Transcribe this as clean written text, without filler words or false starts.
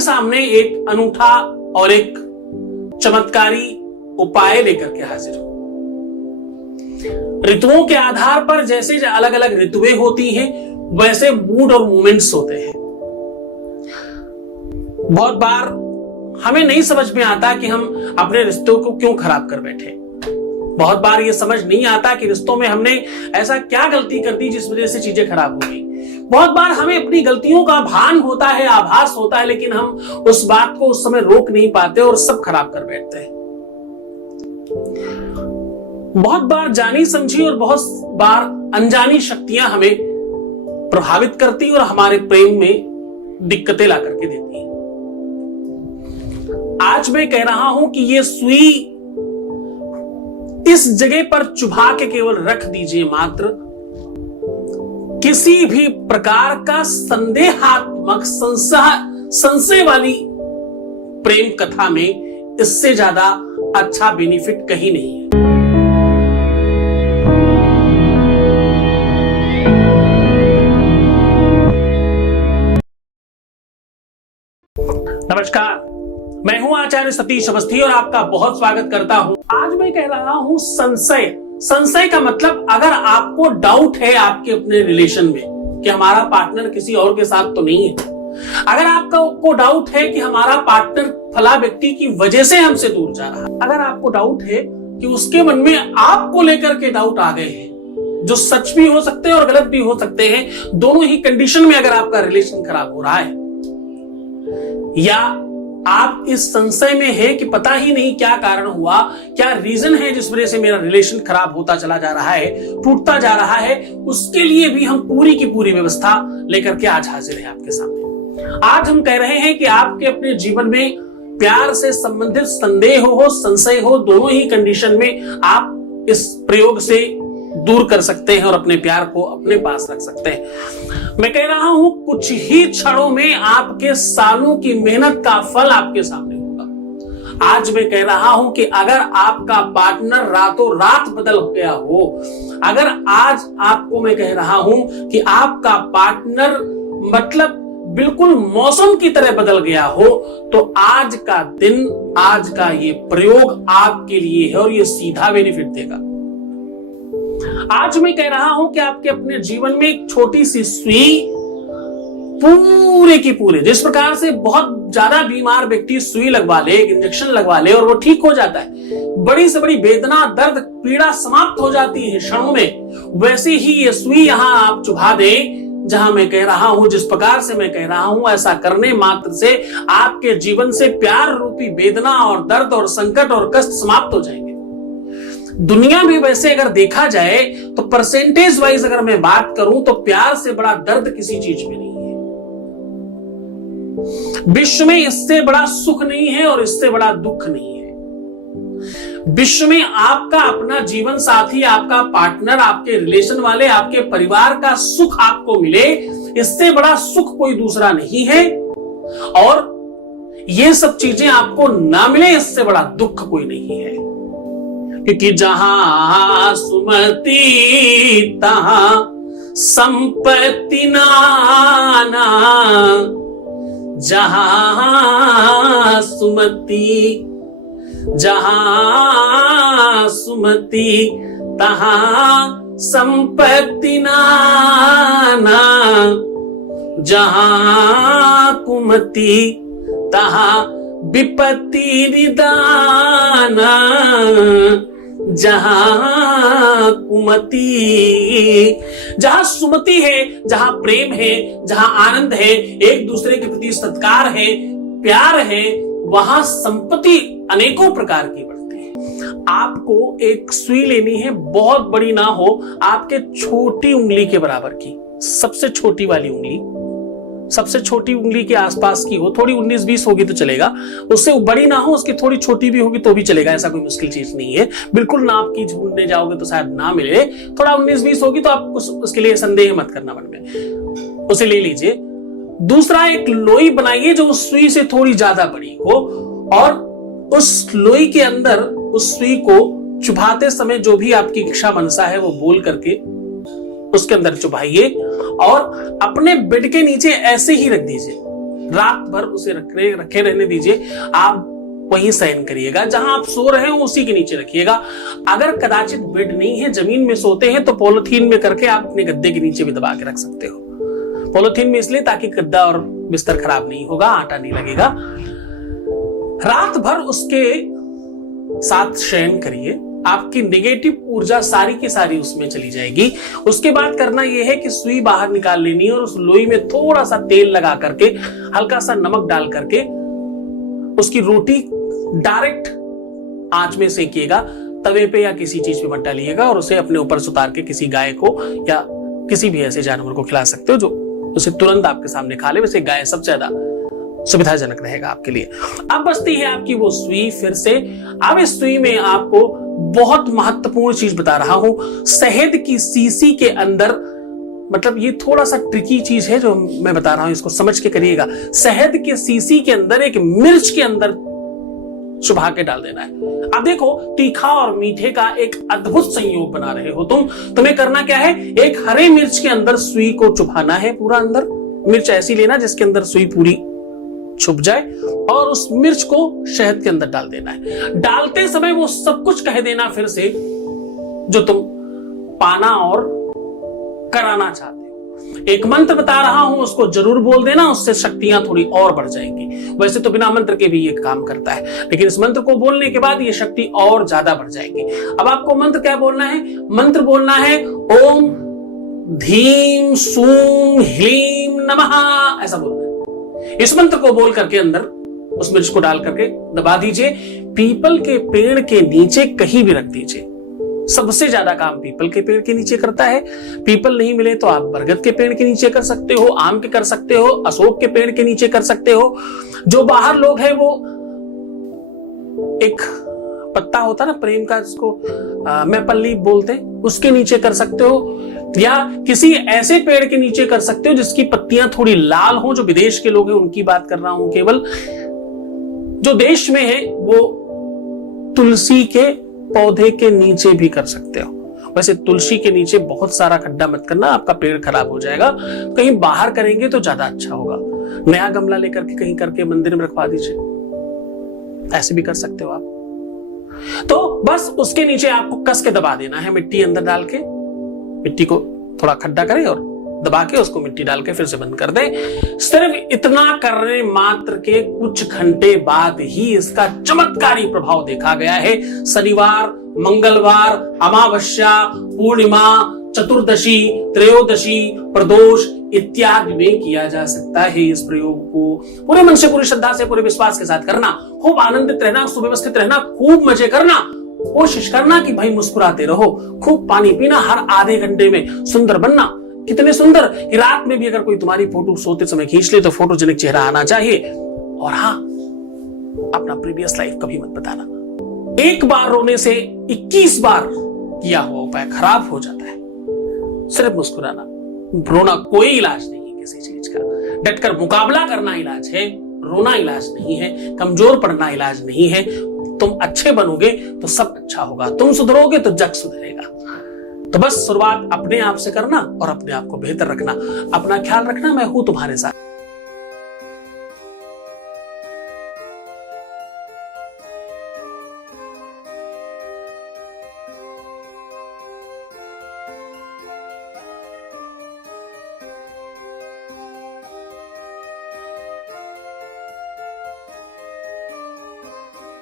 आपके सामने एक अनूठा और एक चमत्कारी उपाय लेकर के हाजिर हूं। ऋतुओं के आधार पर जैसे अलग अलग ऋतुएं होती हैं, वैसे मूड और मोमेंट्स होते हैं। बहुत बार हमें नहीं समझ में आता कि हम अपने रिश्तों को क्यों खराब कर बैठे। बहुत बार ये समझ नहीं आता कि रिश्तों में हमने ऐसा क्या गलती कर दी जिस वजह से चीजें खराब हो गई। बहुत बार हमें अपनी गलतियों का भान होता है, आभास होता है, लेकिन हम उस बात को उस समय रोक नहीं पाते और सब खराब कर बैठते हैं। बहुत बार जानी समझी और बहुत बार अनजानी शक्तियां हमें प्रभावित करती और हमारे प्रेम में दिक्कतें ला करके देती हैं। आज मैं कह रहा हूं कि ये सुई इस जगह पर चुभा के केवल रख दीजिए मात्र। किसी भी प्रकार का संदेहात्मक संशय वाली प्रेम कथा में इससे ज्यादा अच्छा बेनिफिट कहीं नहीं है। नमस्कार, मैं हूं आचार्य सतीश अवस्थी और आपका बहुत स्वागत करता हूं। आज मैं कह रहा हूं संशय का मतलब, अगर आपको डाउट है आपके अपने रिलेशन में कि हमारा पार्टनर किसी और के साथ तो नहीं है, अगर आपको डाउट है कि हमारा पार्टनर फला व्यक्ति की वजह से हमसे दूर जा रहा है, अगर आपको डाउट है कि उसके मन में आपको लेकर के डाउट आ गए हैं, जो सच भी हो सकते हैं और गलत भी हो सकते हैं, दोनों ही कंडीशन में अगर आपका रिलेशन खराब हो रहा है, या आप इस संशय में है कि पता ही नहीं क्या कारण हुआ, क्या रीजन है जिस वजह से मेरा रिलेशन खराब होता चला जा रहा है, टूटता जा रहा है, उसके लिए भी हम पूरी की पूरी व्यवस्था लेकर के आज हाजिर हैं आपके सामने। आज हम कह रहे हैं कि आपके अपने जीवन में प्यार से संबंधित संदेह हो, संशय हो, दोनों ही कंडीशन में आप इस प्रयोग से दूर कर सकते हैं और अपने प्यार को अपने पास रख सकते हैं। मैं कह रहा हूं कुछ ही क्षणों में आपके सालों की मेहनत का फल आपके सामने होगा। आज मैं कह रहा हूं कि अगर आपका पार्टनर रातों रात बदल गया हो, अगर आज आपको मैं कह रहा हूं कि आपका पार्टनर मतलब बिल्कुल मौसम की तरह बदल गया हो, तो आज का दिन, आज का ये प्रयोग आपके लिए है और ये सीधा बेनिफिट देगा। आज मैं कह रहा हूं कि आपके अपने जीवन में एक छोटी सी सुई पूरे की पूरे, जिस प्रकार से बहुत ज्यादा बीमार व्यक्ति सुई लगवा ले, एक इंजेक्शन लगवा ले और वो ठीक हो जाता है, बड़ी से बड़ी वेदना, दर्द, पीड़ा समाप्त हो जाती है क्षणों में, वैसे ही ये सुई यहां आप चुभा दें जहां मैं कह रहा हूं, जिस प्रकार से मैं कह रहा हूं, ऐसा करने मात्र से आपके जीवन से प्यार रूपी वेदना और दर्द और संकट और कष्ट समाप्त हो जाएंगे। दुनिया में वैसे अगर देखा जाए तो परसेंटेज वाइज अगर मैं बात करूं तो प्यार से बड़ा दर्द किसी चीज में नहीं है। विश्व में इससे बड़ा सुख नहीं है और इससे बड़ा दुख नहीं है। विश्व में आपका अपना जीवन साथी, आपका पार्टनर, आपके रिलेशन वाले, आपके परिवार का सुख आपको मिले, इससे बड़ा सुख कोई दूसरा नहीं है, और ये सब चीजें आपको ना मिले, इससे बड़ा दुख कोई नहीं है। क्योंकि जहां सुमति तहां संपत्ति नाना, जहां सुमति तहां संपत्ति नाना, जहां कुमति तहां विपत्ति निदाना, जहां कुमति, जहां सुमति है, जहां प्रेम है, जहां आनंद है, एक दूसरे के प्रति सत्कार है, प्यार है, वहां संपत्ति अनेकों प्रकार की बढ़ती है। आपको एक सुई लेनी है, बहुत बड़ी ना हो, आपके छोटी उंगली के बराबर की, सबसे छोटी वाली उंगली, सबसे छोटी उंगली के आसपास की हो, थोड़ी 19-20 होगी तो चलेगा, उससे बड़ी ना हो, उसकी थोड़ी छोटी भी होगी तो भी चलेगा, ऐसा कोई मुश्किल चीज नहीं है। बिल्कुल नाप की ढूंढने जाओगे तो शायद ना मिले, थोड़ा 19-20 होगी तो आप उसके लिए संदेह मत करना मन में, उसे ले लीजिए। दूसरा, एक लोई बनाइए जो उस सुई से थोड़ी ज्यादा बड़ी हो, और उस लोई के अंदर उस सुई को चुभाते समय जो भी आपकी इच्छा मनसा है वो बोल करके उसके अंदर चुभाइए और अपने बेड के नीचे ऐसे ही रख दीजिए। रात भर उसे रखे रहने दीजिए। आप वहीं शयन करिएगा, जहां आप सो रहे हो उसी के नीचे रखिएगा। अगर कदाचित बेड नहीं है, जमीन में सोते हैं, तो पॉलिथीन में करके आप अपने गद्दे के नीचे भी दबा के रख सकते हो। पॉलिथीन में इसलिए ताकि गद्दा और बिस्तर खराब नहीं होगा, आटा नहीं लगेगा। रात भर उसके साथ शयन करिए, आपकी नेगेटिव ऊर्जा सारी की सारी उसमें चली जाएगी। उसके बाद करना यह है कि सुई बाहर निकाल लेनी है और उस लोई में थोड़ा सा तेल लगा करके, हल्का सा नमक डाल करके उसकी रोटी डायरेक्ट आंच में सेकिएगा। तवे पे या किसी चीज पे मत डालिएगा और उसे अपने ऊपर उतार के किसी गाय को या किसी भी ऐसे जानवर को खिला सकते हो जो उसे तुरंत आपके सामने खा ले। वैसे गाय सबसे ज्यादा सुविधाजनक रहेगा आपके लिए। अब बचती है आपकी वो सुई। फिर से अब इस सुई में आपको बहुत महत्वपूर्ण चीज बता रहा हूं। शहद की शीशी के अंदर, मतलब ये थोड़ा सा ट्रिकी चीज है जो मैं बता रहा हूं, इसको समझ के करिएगा। शहद के शीशी के अंदर एक मिर्च के अंदर चुभा के डाल देना है। अब देखो, तीखा और मीठे का एक अद्भुत संयोग बना रहे हो तुम्हें करना क्या है, एक हरे मिर्च के अंदर सुई को चुभाना है पूरा अंदर। मिर्च ऐसी लेना जिसके अंदर सुई पूरी छुप जाए और उस मिर्च को शहद के अंदर डाल देना है। डालते समय वो सब कुछ कह देना फिर से जो तुम पाना और कराना चाहते हो। एक मंत्र बता रहा हूं, उसको जरूर बोल देना, उससे शक्तियां थोड़ी और बढ़ जाएंगी। वैसे तो बिना मंत्र के भी ये काम करता है, लेकिन इस मंत्र को बोलने के बाद ये शक्ति और ज्यादा बढ़ जाएगी। अब आपको मंत्र क्या बोलना है, मंत्र बोलना है ओम धीम सूम ह्लीम नमः, ऐसा बोलना है। इस मंत्र को बोल करके अंदर उस मिर्च को डाल करके दबा दीजिए। पीपल के पेड़ के नीचे कहीं भी रख दीजिए। सबसे ज्यादा काम पीपल के पेड़ के नीचे करता है। पीपल नहीं मिले तो आप बरगद के पेड़ के नीचे कर सकते हो, आम के कर सकते हो, अशोक के पेड़ के नीचे कर सकते हो। जो बाहर लोग हैं वो एक पत्ता होता ना प्रेम का, जिसको मैपल्ली बोलते हैं, उसके नीचे कर सकते हो, या किसी ऐसे पेड़ के नीचे कर सकते हो जिसकी पत्तियां थोड़ी लाल हो। जो विदेश के लोग हैं उनकी बात कर रहा हूं केवल। जो देश में है वो तुलसी के पौधे के नीचे भी कर सकते हो। वैसे तुलसी के नीचे बहुत सारा खड्डा मत करना, आपका पेड़ खराब हो जाएगा। कहीं बाहर करेंगे तो ज्यादा अच्छा होगा। नया गमला लेकर के कहीं करके मंदिर में रखवा दीजिए, ऐसे भी कर सकते हो आप। तो बस उसके नीचे आपको कस के दबा देना है, मिट्टी अंदर डाल के, मिट्टी को थोड़ा खड्डा करें और दबा के उसको मिट्टी डाल के फिर से बंद कर दें। सिर्फ इतना करने मात्र के कुछ घंटे बाद ही इसका चमत्कारी प्रभाव देखा गया है। शनिवार, मंगलवार, अमावस्या, पूर्णिमा, चतुर्दशी, त्रयोदशी, प्रदोष इत्यादि में किया जा सकता है। इस प्रयोग को पूरे मन से, पूरी श्रद्धा से, पूरे विश्वास के साथ करना। खूब आनंदित रहना, सुव्यवस्थित रहना, खूब मजे करना। कोशिश करना कि भाई मुस्कुराते रहो, खूब पानी पीना, हर आधे घंटे में सुंदर बनना। कितने सुंदर कि रात में भी अगर कोई तुम्हारी फोटो सोते समय खींच ले तो फोटोजेनिक चेहरा आना चाहिए। और हाँ, अपना प्रीवियस लाइफ कभी मत बताना। एक बार रोने से 21 बार किया हुआ उपाय खराब हो जाता है। सिर्फ मुस्कुराना, रोना कोई इलाज नहीं है किसी चीज का। डटकर मुकाबला करना इलाज है, रोना इलाज नहीं है। कमजोर पड़ना इलाज नहीं है। तुम अच्छे बनोगे तो सब अच्छा होगा, तुम सुधरोगे तो जग सुधरेगा। तो बस शुरुआत अपने आप से करना और अपने आप को बेहतर रखना। अपना ख्याल रखना, मैं हूं तुम्हारे साथ।